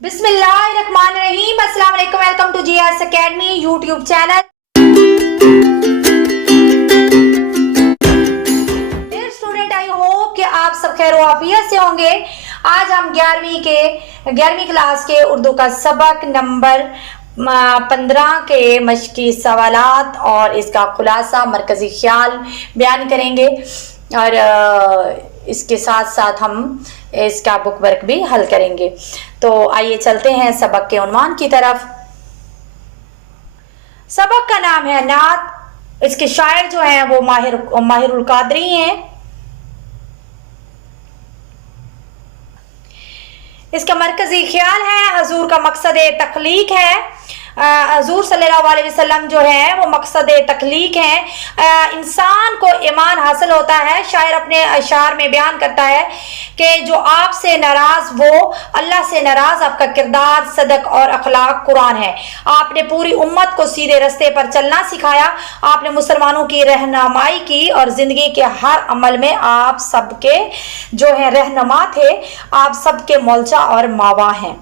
बिस्मिल्लाहिर्रहमानिर्रहीम। अस्सलाम वालेकुम। Welcome to GS Academy YouTube channel. Dear student, I hope कि आप सब खैर आफियत से होंगे। आज हम 11वीं क्लास के उर्दू का सबक नंबर 15 के मशकी सवालात और इसका खुलासा मरकजी ख्याल बयान करेंगे और इसके साथ साथ हम इसका बुक वर्क भी हल करेंगे। तो आइए चलते हैं सबक के उन्वान की तरफ। सबक का नाम है नात। इसके शायर जो हैं वो माहिरुल कादरी हैं। इसका मरकजी ख्याल है, हजूर का मकसद तख्लीक है। हजूर सल्लल्लाहु अलैहि वसल्लम जो है वो मकसद तख्लीक है। इंसान को ईमान हासिल होता है। शायर अपने अशार में बयान करता है कि जो आपसे नाराज वो अल्लाह से नाराज आपका किरदार, सदक और अखलाक कुरान है। आपने पूरी उम्मत को सीधे रास्ते पर चलना सिखाया। आपने मुसलमानों की रहनुमाई की और जिंदगी के हर अमल में आप सबके जो है रहनुमा थे। आप सबके मौलचा और मावा हैं।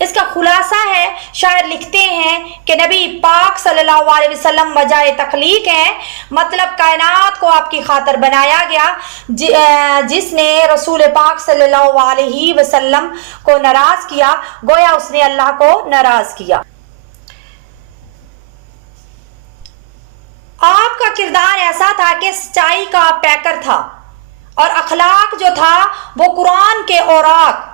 इसका खुलासा है, शायर लिखते हैं कि नबी पाक सल्लल्लाहु अलैहि वसल्लम वजाए तख्लीक हैं, मतलब कायनात को आपकी खातिर बनाया गया। जिसने रसूल पाक सल्लल्लाहु अलैहि वसल्लम को नाराज किया, गोया उसने अल्लाह को नाराज किया। आपका किरदार ऐसा था कि सच्चाई का पैकर था और अखलाक जो था वो कुरान के औराक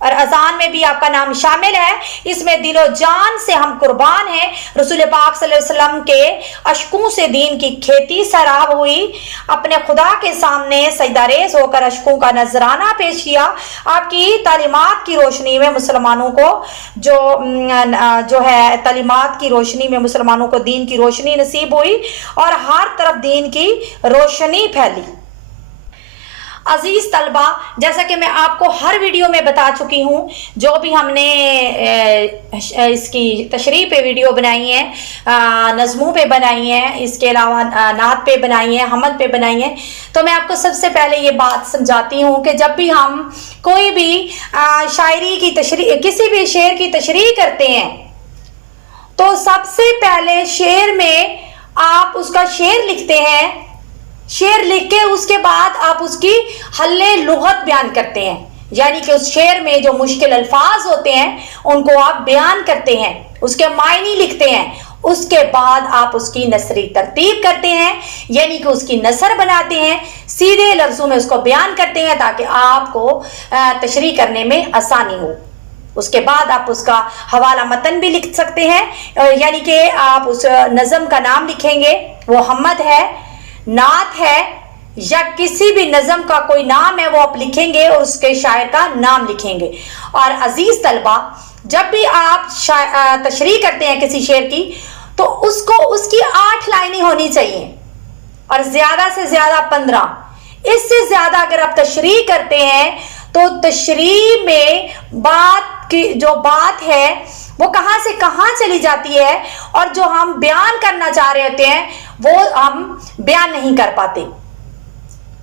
और अजान में भी आपका नाम शामिल है। इसमें दिलो जान से हम कुर्बान हैं। रसूल पाक सल्लल्लाहु अलैहि वसल्लम के अशकों से दीन की खेती सराब हुई। अपने खुदा के सामने सजदारेज होकर अशकों का नजराना पेश किया। आपकी तालीमात की रोशनी में मुसलमानों को जो है तालीमात की रोशनी में मुसलमानों को दीन की रोशनी नसीब हुई और हर तरफ दीन की रोशनी फैली। अजीज तलबा, जैसा कि मैं आपको हर वीडियो में बता चुकी हूँ, जो भी हमने इसकी तशरीह पे वीडियो बनाई है, नज़मों पे बनाई है, इसके अलावा नात पे बनाई है, हमद पे बनाई है, तो मैं आपको सबसे पहले ये बात समझाती हूँ कि जब भी हम कोई भी शायरी की तशरीह, किसी भी शेर की तशरीह करते हैं, तो सबसे पहले शेर में आप उसका शेर लिखते हैं। शेर लिख के उसके बाद आप उसकी हल्ले लुगत बयान करते हैं, यानी कि उस शेर में जो मुश्किल अल्फाज होते हैं उनको आप बयान करते हैं, उसके मायने लिखते हैं। उसके बाद आप उसकी नसरी तरतीब करते हैं, यानी कि उसकी नसर बनाते हैं, सीधे लफ्जों में उसको बयान करते हैं ताकि आपको तशरीह करने में आसानी हो। उसके बाद आप उसका हवाला मतन भी लिख सकते हैं, यानी कि आप उस नज़म का नाम लिखेंगे, वो हमद है, नात है या किसी भी नज़म का कोई नाम है वो आप लिखेंगे और उसके शायर का नाम लिखेंगे। और अजीज तलबा, जब भी आप तशरीह करते हैं किसी शेर की, तो उसको उसकी 8 लाइनें होनी चाहिए और ज्यादा से ज्यादा 15। इससे ज्यादा अगर आप तशरीह करते हैं तो तशरीह में बात की जो बात है वो कहां से कहां चली जाती है और जो हम बयान करना चाह रहे होते हैं वो हम बयान नहीं कर पाते,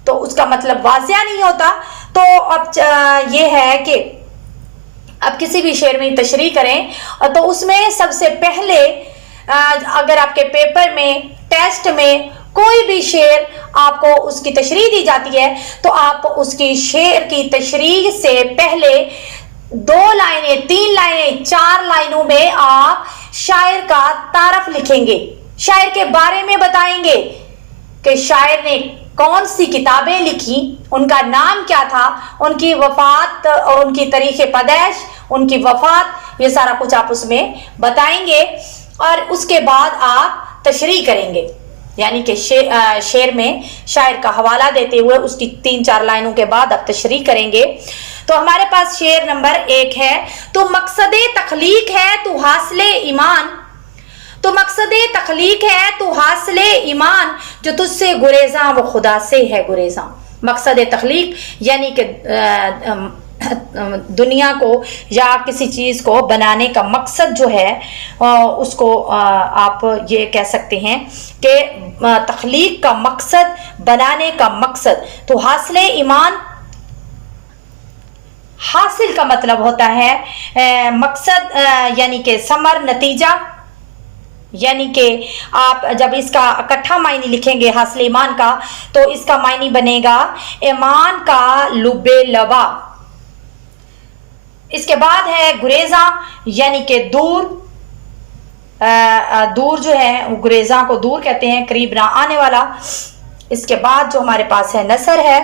तो उसका मतलब वाज़िया नहीं होता। तो अब ये है कि अब किसी भी शेर में तशरीह करें तो उसमें सबसे पहले अगर आपके पेपर में, टेस्ट में कोई भी शेर आपको उसकी तशरीह दी जाती है तो आप उसकी शेर की तशरीह से पहले 2 लाइनें, 3 लाइनें, 4 लाइनों में आप शायर का तारफ लिखेंगे, शायर के बारे में बताएंगे कि शायर ने कौन सी किताबें लिखी, उनका नाम क्या था, उनकी वफात, उनकी तारीख़ पैदाइश, उनकी वफात, ये सारा कुछ आप उसमें बताएंगे और उसके बाद आप तशरीह करेंगे, यानी कि शेर में शायर का हवाला देते हुए उसकी 3-4 लाइनों के बाद आप तशरीह करेंगे। तो हमारे पास शेर नंबर 1 है, तो मकसदे तख्लीक है तू हासिले ईमान, तो मकसदे तख्लीक है तू हासिले ईमान, जो तुझसे गुरेज़ां वो खुदा से है गुरेज़ां। मकसद तख्लीक यानी कि दुनिया को या किसी चीज़ को बनाने का मकसद जो है उसको आप ये कह सकते हैं कि तख्लीक का मकसद, बनाने का मकसद। तो हासिले ईमान, حاصل کا مطلب ہوتا ہے مقصد یعنی کہ ثمر، نتیجہ، یعنی کہ آپ جب اس کا اکٹھا معنی لکھیں گے حاصل ایمان کا تو اس کا معنی بنے گا ایمان کا لب لبا۔ اس کے بعد ہے گریزاں یعنی کہ دور، دور جو ہے گریزاں کو دور کہتے ہیں، قریب نہ آنے والا۔ اس کے بعد جو ہمارے پاس ہے نصر ہے۔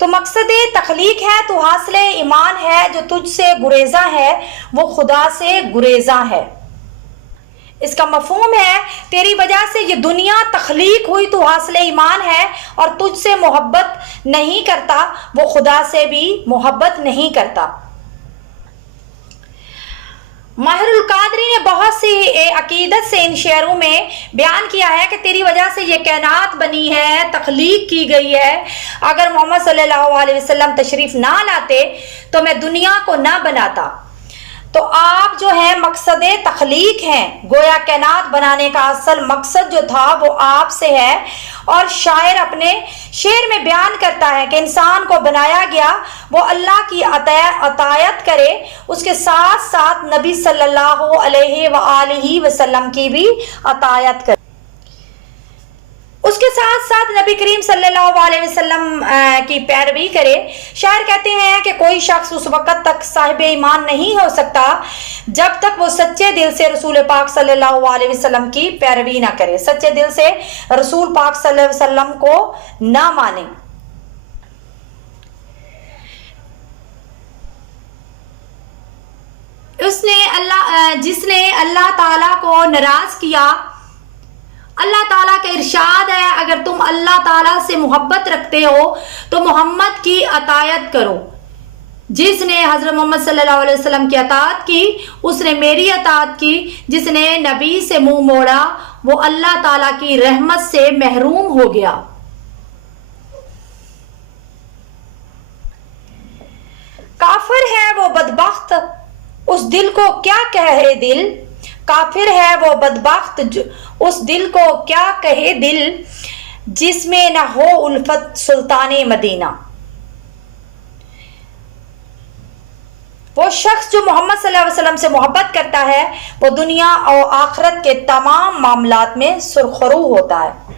تو مقصد تخلیق ہے تو حاصل ایمان ہے، جو تجھ سے گریزاں ہے وہ خدا سے گریزاں ہے۔ اس کا مفہوم ہے تیری وجہ سے یہ دنیا تخلیق ہوئی تو حاصل ایمان ہے، اور تجھ سے محبت نہیں کرتا وہ خدا سے بھی محبت نہیں کرتا۔ ماہر القادری نے بہت سی عقیدت سے ان شعروں میں بیان کیا ہے کہ تیری وجہ سے یہ کائنات بنی ہے، تخلیق کی گئی ہے۔ اگر محمد صلی اللہ علیہ وسلم تشریف نہ لاتے تو میں دنیا کو نہ بناتا۔ تو آپ جو ہے مقصد تخلیق ہیں، گویا کائنات بنانے کا اصل مقصد جو تھا وہ آپ سے ہے۔ اور شاعر اپنے شعر میں بیان کرتا ہے کہ انسان کو بنایا گیا وہ اللہ کی اطاعت کرے، اس کے ساتھ ساتھ نبی صلی اللہ علیہ وآلہ وسلم کی بھی اطاعت کرے، اس کے ساتھ ساتھ نبی کریم صلی اللہ علیہ وسلم کی پیروی کرے۔ شاعر کہتے ہیں کہ کوئی شخص اس وقت تک صاحب ایمان نہیں ہو سکتا جب تک وہ سچے دل سے رسول پاک صلی اللہ علیہ وسلم کی پیروی نہ کرے، سچے دل سے رسول پاک صلی اللہ علیہ وسلم کو نہ مانے۔ جس نے اللہ تعالیٰ کو ناراض کیا، اللہ تعالیٰ کا ارشاد ہے اگر تم اللہ تعالیٰ سے محبت رکھتے ہو تو محمد کی اطاعت کرو۔ جس نے حضرت محمد صلی اللہ علیہ وسلم کی اطاعت کی اس نے میری اطاعت کی، جس نے نبی سے منہ موڑا وہ اللہ تعالیٰ کی رحمت سے محروم ہو گیا۔ کافر ہے وہ بدبخت اس دل کو کیا کہے دل، کافر ہے وہ بدبخت اس دل کو کیا کہے دل، جس میں نہ ہو الفت سلطان مدینہ۔ وہ شخص جو محمد صلی اللہ علیہ وسلم سے محبت کرتا ہے وہ دنیا اور آخرت کے تمام معاملات میں سرخرو ہوتا ہے۔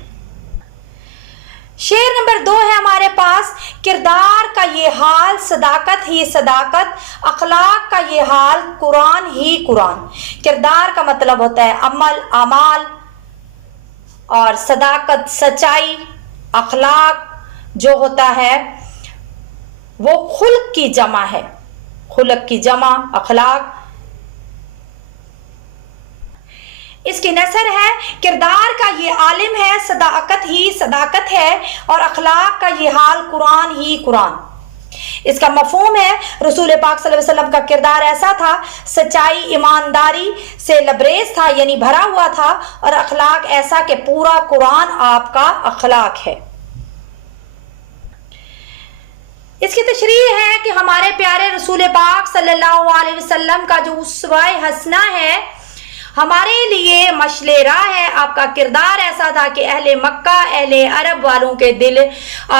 شعر نمبر 2 ہے ہمارے پاس، کردار کا یہ حال صداقت ہی صداقت، اخلاق کا یہ حال قرآن ہی قرآن۔ کردار کا مطلب ہوتا ہے عمل، اعمال، اور صداقت سچائی، اخلاق جو ہوتا ہے وہ خلق کی جمع ہے، خلق کی جمع اخلاق۔ اس کی نثر ہے کردار کا یہ عالم ہے، صداقت ہی صداقت ہے، اور اخلاق کا یہ حال قرآن ہی قرآن۔ اس کا مفہوم ہے رسول پاک صلی اللہ علیہ وسلم کا کردار ایسا تھا، سچائی ایمانداری سے لبریز تھا یعنی بھرا ہوا تھا، اور اخلاق ایسا کہ پورا قرآن آپ کا اخلاق ہے۔ اس کی تشریح ہے کہ ہمارے پیارے رسول پاک صلی اللہ علیہ وسلم کا جو اسوہ حسنہ ہے ہمارے لیے مشعل راہ ہے۔ آپ کا کردار ایسا تھا کہ اہل مکہ، اہل عرب والوں کے دل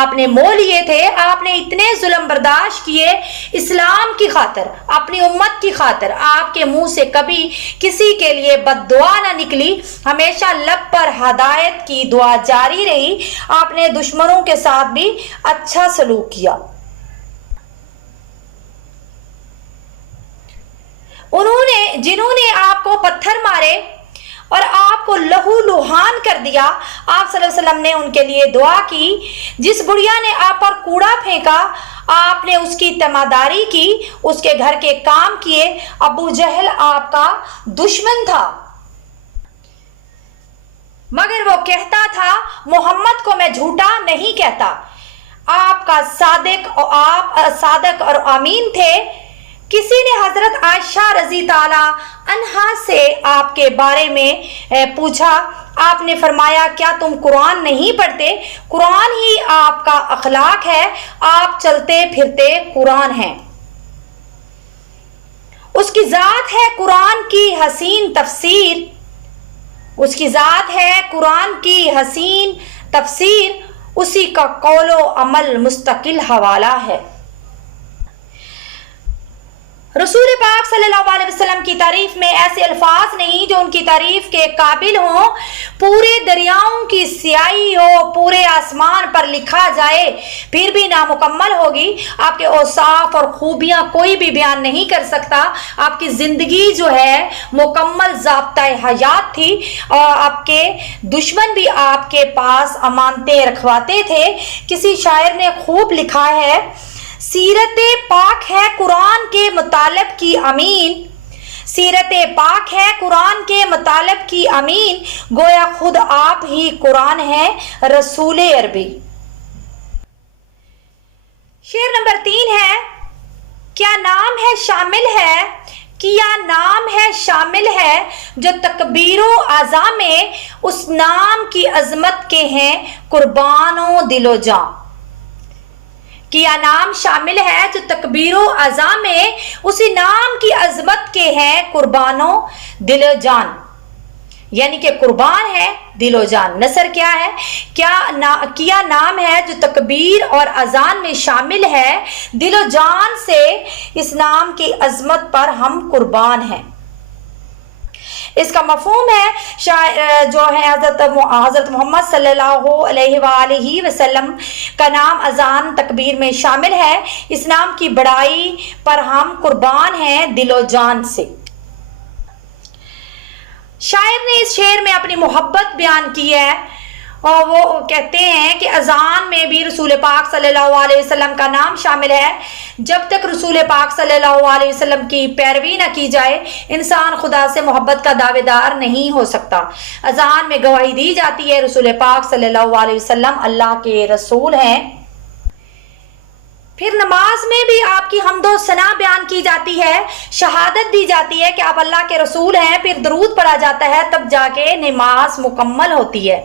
آپ نے مول لیے تھے۔ آپ نے اتنے ظلم برداشت کیے اسلام کی خاطر، اپنی امت کی خاطر۔ آپ کے منہ سے کبھی کسی کے لیے بد دعا نہ نکلی، ہمیشہ لب پر ہدایت کی دعا جاری رہی۔ آپ نے دشمنوں کے ساتھ بھی اچھا سلوک کیا۔ جنہوں نے آپ کو پتھر مارے اور آپ کو لہو لہان کر دیا، آپ صلی اللہ علیہ وسلم نے ان کے لیے دعا کی۔ جس بڑھیا نے آپ پر کوڑا پھینکا آپ نے اس کی تیمارداری کی، اس کے گھر کے کام کیے۔ ابو جہل آپ کا دشمن تھا مگر وہ کہتا تھا محمد کو میں جھوٹا نہیں کہتا۔ آپ کا صادق اور امین تھے۔ کسی نے حضرت عائشہ رضی تعالی عنہا سے آپ کے بارے میں پوچھا، آپ نے فرمایا کیا تم قرآن نہیں پڑھتے؟ قرآن ہی آپ کا اخلاق ہے، آپ چلتے پھرتے قرآن ہیں۔ اس کی ذات ہے قرآن کی حسین تفسیر، اس کی ذات ہے قرآن کی حسین تفسیر، اسی کا قول و عمل مستقل حوالہ ہے۔ रसूल पाक सल्लल्लाहु अलैहि वसल्लम की तारीफ में ऐसे अल्फाज नहीं जो उनकी तारीफ के काबिल हों। पूरे दरियाओं की स्याही हो, पूरे आसमान पर लिखा जाए, फिर भी नामुकम्मल होगी। आपके औसाफ और खूबियां कोई भी बयान नहीं कर सकता। आपकी जिंदगी जो है मुकम्मल ज़ाब्ता हयात थी और आपके दुश्मन भी आपके पास अमानतें रखवाते थे। किसी शायर ने खूब लिखा है, सीरत पाक है कुरान के मुतालब की अमीन, सीरत पाक है कुरान के मुतालब की अमीन, गोया खुद आप ही कुरान है रसूल अरबी। शेर नंबर 3 है, क्या नाम है शामिल है, किया नाम है शामिल है, जो तकबीरो आज़ा में उस नाम की अजमत के हैं कुर्बानो दिलो जां। किया नाम शामिल है जो तकबीरो अज़ा में उसी नाम की अजमत के हैं कुर्बानो दिलो जान, यानी कि कुर्बान है दिलो जान। नसर क्या है, किया नाम है जो तकबीर और अजान में शामिल है, दिलो जान से इस नाम की अजमत पर हम कुर्बान हैं। इसका मफहूम है जो है हज़रत मोहम्मद सल्लल्लाहु अलैहि वसल्लम का नाम अजान तकबीर में शामिल है। इस नाम की बड़ाई पर हम कुर्बान हैं दिलो जान से। शायर ने इस शेर में अपनी मोहब्बत बयान की है और वो कहते हैं कि अजान में भी रसूल पाक सल्लल्लाहु अलैहि वसल्लम का नाम शामिल है। जब तक रसूल पाक सल्लल्लाहु अलैहि वसल्लम की पैरवी न की जाए, इंसान खुदा से मोहब्बत का दावेदार नहीं हो सकता। अजान में गवाही दी जाती है रसूल पाक सल्लल्लाहु अलैहि वसल्लम अल्लाह के रसूल हैं। फिर नमाज में भी आपकी हम्दो सना बयान की जाती है, शहादत दी जाती है कि आप अल्लाह के रसूल हैं। फिर दरूद पढ़ा जाता है, तब जाके नमाज मुकम्मल होती है।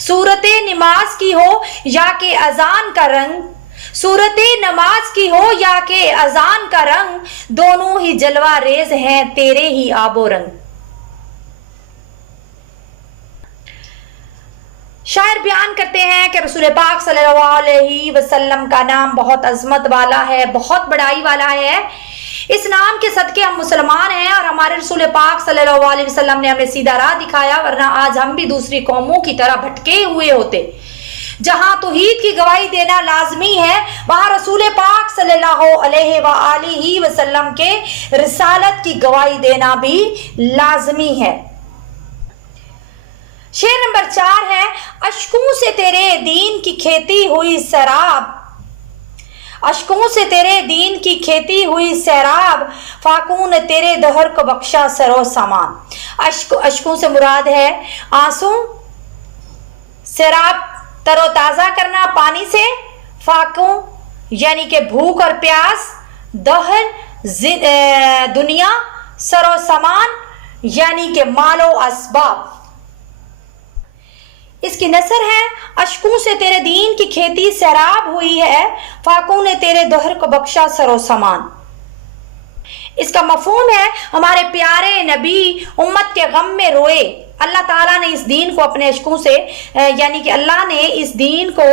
सूरत नमाज की हो या कि अजान का रंग, सूरत नमाज की हो या कि अजान का रंग, दोनों ही जलवा रेज हैं तेरे ही आबो रंग। शायर बयान करते हैं कि रसूल पाक सल्लल्लाहु अलैहि वसल्लम का नाम बहुत अजमत वाला है, बहुत बड़ाई वाला है। इस नाम के सदके हम मुसलमान हैं और हमारे रसूल पाक सल्लल्लाहु अलैहि वसल्लम ने हमें सीधा राह दिखाया, वरना आज हम भी दूसरी कौमों की तरह भटके हुए होते। जहां तौहीद की गवाही देना लाजमी है, वहां रसूल पाक सल्लल्लाहु अलैहि वसल्लम के रिसालत की गवाही देना भी लाजमी है। शेर नंबर 4 है, अश्कों से तेरे दीन की खेती हुई सैराब, अश्कों से तेरे दीन की खेती हुई सैराब, फाकून तेरे दहर को बख्शा सरो सामान। अश्कों से मुराद है आंसू, सैराब तरोताज़ा करना पानी से, फाकू यानी कि भूख और प्यास, दहर दुनिया, सरो सामान यानी कि मालो असबाब। इसकी नसर है, अश्कों से तेरे दीन की खेती सैराब हुई है, फाकू ने तेरे दहर को बख्शा सरो सामान। इसका मफहूम है, हमारे प्यारे नबी उम्मत के गम में रोए। अल्लाह ताला ने इस दीन को अपने अश्कों से यानी कि अल्लाह ने इस दीन को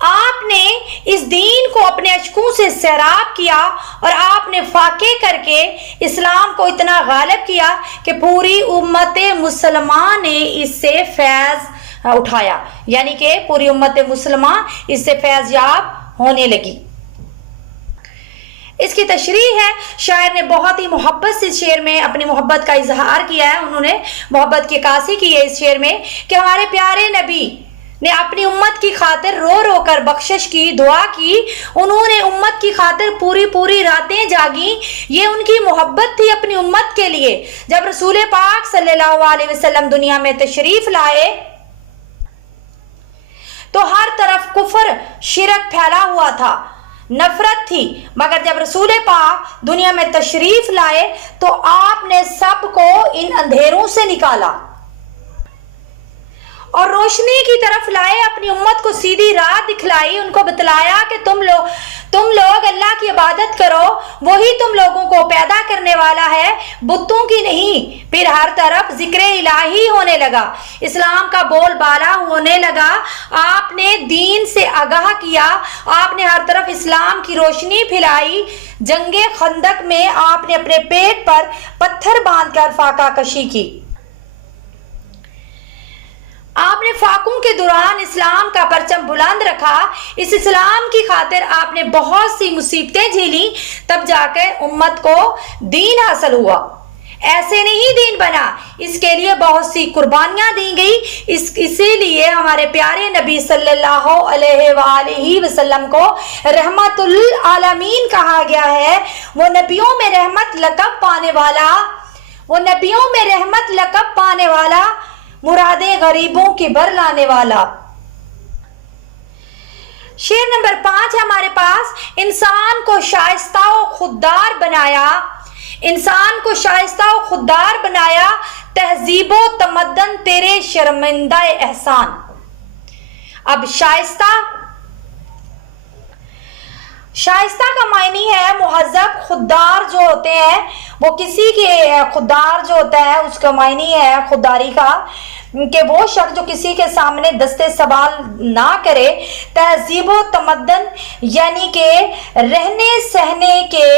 आपने इस दीन को अपने अश्कों से सैराब किया और आपने फाके करके इस्लाम को इतना गालिब किया कि पूरी उम्मत मुसलमान ने इससे फैज़ उठाया, यानी कि पूरी उम्मत मुसलमान इससे फैज़ याब होने लगी। इसकी तशरीह है, शायर ने बहुत ही मोहब्बत से इस शेर में अपनी मोहब्बत का इजहार किया है। उन्होंने मोहब्बत की अक्कासी की है इस शेर में कि हमारे प्यारे नबी ने अपनी उम्मत की खातिर रो रो कर बख्शिश की, दुआ की। उन्होंने उम्मत की खातिर पूरी पूरी रातें जागी। ये उनकी मोहब्बत थी अपनी उम्मत के लिए। जब रसूल पाक सल्लल्लाहु अलैहि वसल्लम दुनिया में तशरीफ लाए तो हर तरफ कुफर शिरक फैला हुआ था, नफरत थी। मगर जब रसूल पाक दुनिया में तशरीफ लाए तो आपने सबको इन अंधेरों से निकाला اور روشنی کی طرف لائے، اپنی امت کو سیدھی راہ دکھلائی، ان کو بتلایا کہ تم لوگ اللہ کی عبادت کرو، وہی تم لوگوں کو پیدا کرنے والا ہے، بتوں کی نہیں۔ پھر ہر طرف ذکر الہی ہونے لگا، اسلام کا بول بالا ہونے لگا، آپ نے دین سے آگاہ کیا، آپ نے ہر طرف اسلام کی روشنی پھیلائی۔ جنگ خندق میں آپ نے اپنے پیٹ پر پتھر باندھ کر فاقہ کشی کی۔ آپ نے فاقوں کے دوران اسلام کا پرچم بلند رکھا، اس اسلام کی خاطر آپ نے بہت سی مصیبتیں جھیلی، تب جا کر امت کو دین حاصل ہوا۔ ایسے نہیں دین بنا، اس کے لیے بہت سی قربانیاں دی گئی۔ اسی لیے ہمارے پیارے نبی صلی اللہ علیہ وآلہ وسلم کو رحمت للعالمین کہا گیا ہے۔ وہ نبیوں میں رحمت لقب پانے والا، مرادیں غریبوں کی بھر لانے والا۔ شعر نمبر 5 ہے ہمارے پاس، انسان کو شائستہ و خوددار بنایا، انسان کو شائستہ و خوددار بنایا، تہذیب و تمدن تیرے شرمندہ احسان۔ اب شائستہ کا معنی ہے مہذب، خوددار جو ہوتے ہیں وہ کسی کے، خوددار جو ہوتا ہے اس کا معنی ہے خودداری کا، کہ وہ شخص جو کسی کے سامنے دستے سوال نہ کرے۔ تہذیب و تمدن یعنی کہ رہنے سہنے کے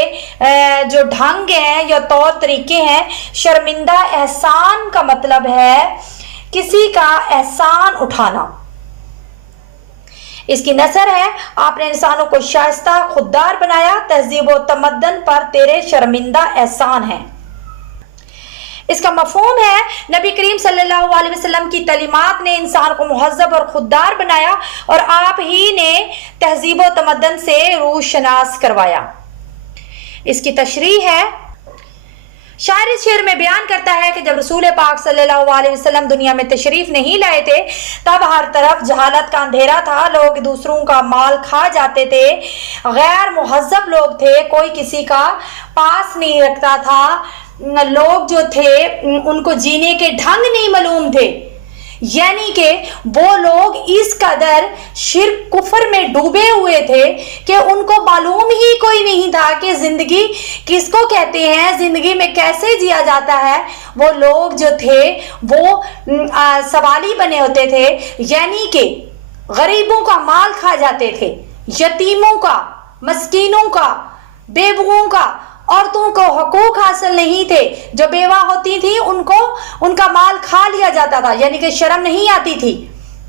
جو ڈھنگ ہیں یا طور طریقے ہیں۔ شرمندہ احسان کا مطلب ہے کسی کا احسان اٹھانا۔ اس کی نثر ہے، آپ نے انسانوں کو شائستہ خوددار بنایا، تہذیب و تمدن پر تیرے شرمندہ احسان ہیں۔ اس کا مفہوم ہے نبی کریم صلی اللہ علیہ وسلم کی تعلیمات نے انسان کو مہذب اور خوددار بنایا، اور آپ ہی نے تہذیب و تمدن سے روشناس کروایا۔ اس کی تشریح ہے، شاعر اس شعر میں بیان کرتا ہے کہ جب رسول پاک صلی اللہ علیہ وسلم دنیا میں تشریف نہیں لائے تھے، تب ہر طرف جہالت کا اندھیرا تھا، لوگ دوسروں کا مال کھا جاتے تھے، غیر مہذب لوگ تھے، کوئی کسی کا پاس نہیں رکھتا تھا، لوگ جو تھے ان کو جینے کے ڈھنگ نہیں معلوم تھے، یعنی کہ وہ لوگ اس قدر شرک کفر میں ڈوبے ہوئے تھے کہ ان کو معلوم ہی کوئی نہیں تھا کہ زندگی کس کو کہتے ہیں، زندگی میں کیسے جیا جاتا ہے۔ وہ لوگ جو تھے وہ سوالی بنے ہوتے تھے، یعنی کہ غریبوں کا مال کھا جاتے تھے، یتیموں کا، مسکینوں کا، بیووں کا، عورتوں کو حقوق حاصل نہیں تھے، جو بیوہ ہوتی تھی ان کا مال کھا لیا جاتا تھا، یعنی کہ شرم نہیں آتی تھی۔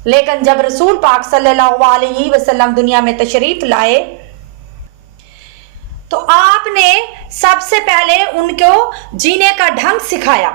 لیکن جب رسول پاک صلی اللہ علیہ وسلم دنیا میں تشریف لائے تو آپ نے سب سے پہلے ان کو جینے کا ڈھنگ سکھایا۔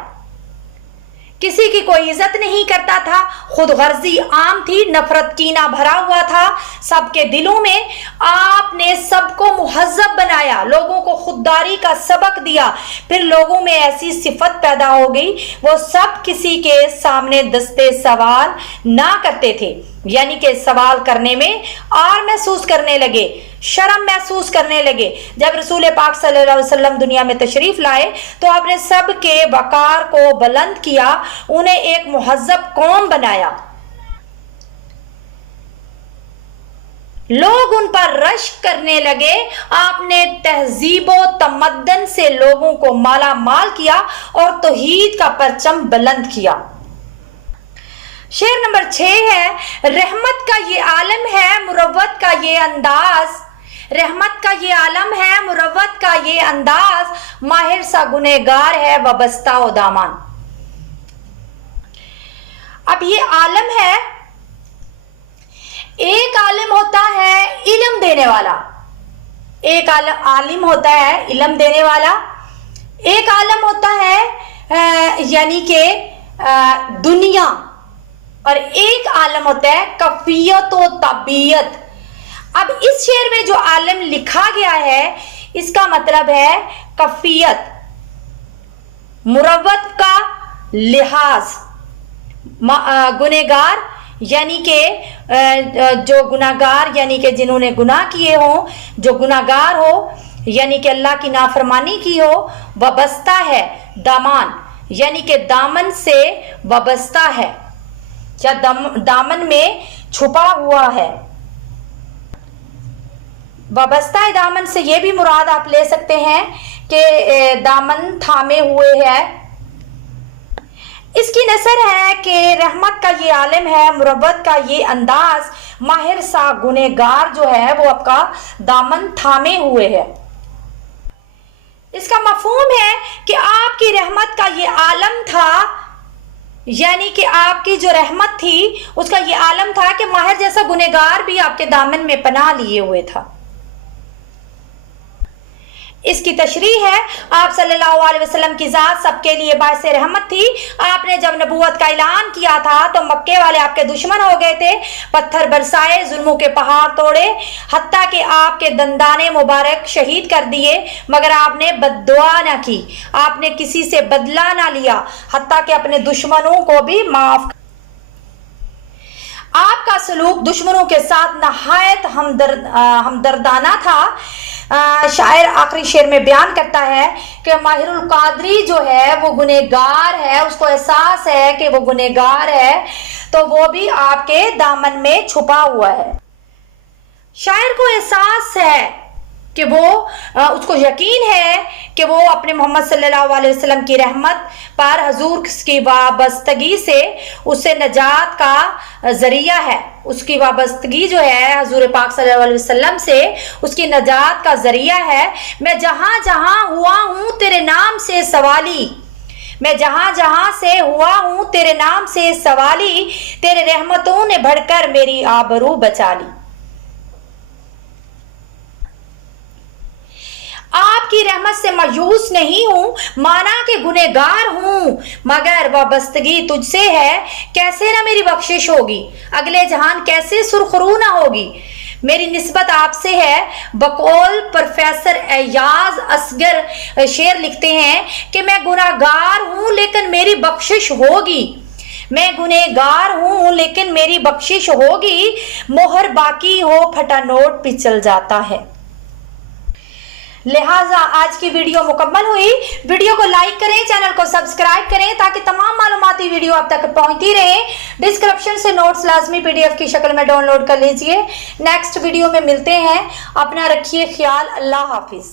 کسی کی کوئی عزت نہیں کرتا تھا، خود غرضی عام تھی، نفرت کینہ بھرا ہوا تھا سب کے دلوں میں۔ آپ نے سب کو مہذب بنایا، لوگوں کو خودداری کا سبق دیا، پھر لوگوں میں ایسی صفت پیدا ہو گئی، وہ سب کسی کے سامنے دستے سوال نہ کرتے تھے، یعنی کہ سوال کرنے میں آر محسوس کرنے لگے، شرم محسوس کرنے لگے۔ جب رسول پاک صلی اللہ علیہ وسلم دنیا میں تشریف لائے تو آپ نے سب کے وقار کو بلند کیا، انہیں ایک مہذب قوم بنایا، لوگ ان پر رشک کرنے لگے۔ آپ نے تہذیب و تمدن سے لوگوں کو مالا مال کیا اور توحید کا پرچم بلند کیا۔ شعر نمبر 6 ہے، رحمت کا یہ عالم ہے مروت کا یہ انداز، رحمت کا یہ عالم ہے مروت کا یہ انداز، ماہر سا گنہگار ہے وابستہ و دامان۔ اب یہ عالم ہے، ایک عالم ہوتا ہے علم دینے والا، ایک عالم ہوتا ہے علم دینے والا، ایک عالم ہوتا ہے یعنی کہ دنیا، اور ایک عالم ہوتا ہے کفیت و طبیعت۔ اب اس شعر میں جو عالم لکھا گیا ہے اس کا مطلب ہے کفیت، مروت کا لحاظ، گنہگار یعنی کہ جو گناہگار یعنی کہ جنہوں نے گناہ کیے ہوں، جو گناہگار ہو یعنی کہ اللہ کی نافرمانی کی ہو، وابستہ ہے، دامان یعنی کہ دامن سے وابستہ ہے۔ या दामन में छुपा हुआ है। वाबस्ता दामन से ये भी मुराद आप ले सकते हैं कि दामन थामे हुए है। इसकी नसर है कि रहमत का ये आलम है, मुरब्बत का ये अंदाज, माहिर सा गुनहगार जो है वो आपका दामन थामे हुए है। इसका मफहूम है कि आपकी रहमत का ये आलम था, यानी कि आपकी जो रहमत थी उसका ये आलम था कि माहिर जैसा गुनहगार भी आपके दामन में पनाह लिए हुए था। इसकी तशरीह है आप सल्लल्लाहु अलैहि वसल्लम की ज़ात सबके लिए बाइस रहमत थी। आपने जब नबूवत का ऐलान किया था तो मक्के वाले आपके दुश्मन हो गए थे, पत्थर बरसाए, जुल्मों के पहाड़ तोड़े, हत्ता कि आपके दंदाने मुबारक शहीद कर दिए, मगर आपने बद्दुआ ना की, आपने किसी से बदला ना लिया, हत्ता कि अपने दुश्मनों को भी माफ। आपका सलूक दुश्मनों के साथ नहायत हमदर्दाना था। शायर आखिरी शेर में बयान करता है कि माहिरुल कादरी जो है वो गुनहगार है, उसको एहसास है कि वो गुनहगार है, तो वो भी आपके दामन में छुपा हुआ है। शायर को एहसास है कि वो उसको यकीन है कि वो अपने मोहम्मद सल्लल्लाहु अलैहि वसल्लम की रहमत पर हजूर की वाबस्तगी से उससे नजात का जरिया है। उसकी वाबस्तगी जो है हजूर पाक सल्लल्लाहु अलैहि वसल्लम से उसकी नजात का जरिया है। मैं जहाँ जहाँ हुआ हूँ तेरे नाम से सवाली, मैं जहाँ जहाँ से हुआ हूँ तेरे नाम से सवाली, तेरे रहमतों ने बढ़कर मेरी आबरू बचा ली। आपकी रहमत से मायूस नहीं हूँ, माना कि गुनहगार हूँ, मगर वाबस्तगी तुझसे है, कैसे ना मेरी बख्शिश होगी, अगले जहान कैसे सुरखरू ना होगी। मेरी निस्बत आपसे है। बकौल प्रोफेसर एयाज असगर शेर लिखते हैं कि मैं गुनहगार हूँ लेकिन मेरी बख्शिश होगी, मैं गुनहगार हूँ लेकिन मेरी बख्शिश होगी, मोहर बाकी हो फटा नोट पिचल जाता है। लिहाजा आज की वीडियो मुकम्मल हुई। वीडियो को लाइक करें, चैनल को सब्सक्राइब करें ताकि तमाम मालूमाती वीडियो आप तक पहुंचती रहे। डिस्क्रिप्शन से नोट्स लाजमी PDF की शक्ल में डाउनलोड कर लीजिए। नेक्स्ट वीडियो में मिलते हैं। अपना रखिए ख्याल। अल्लाह हाफिज।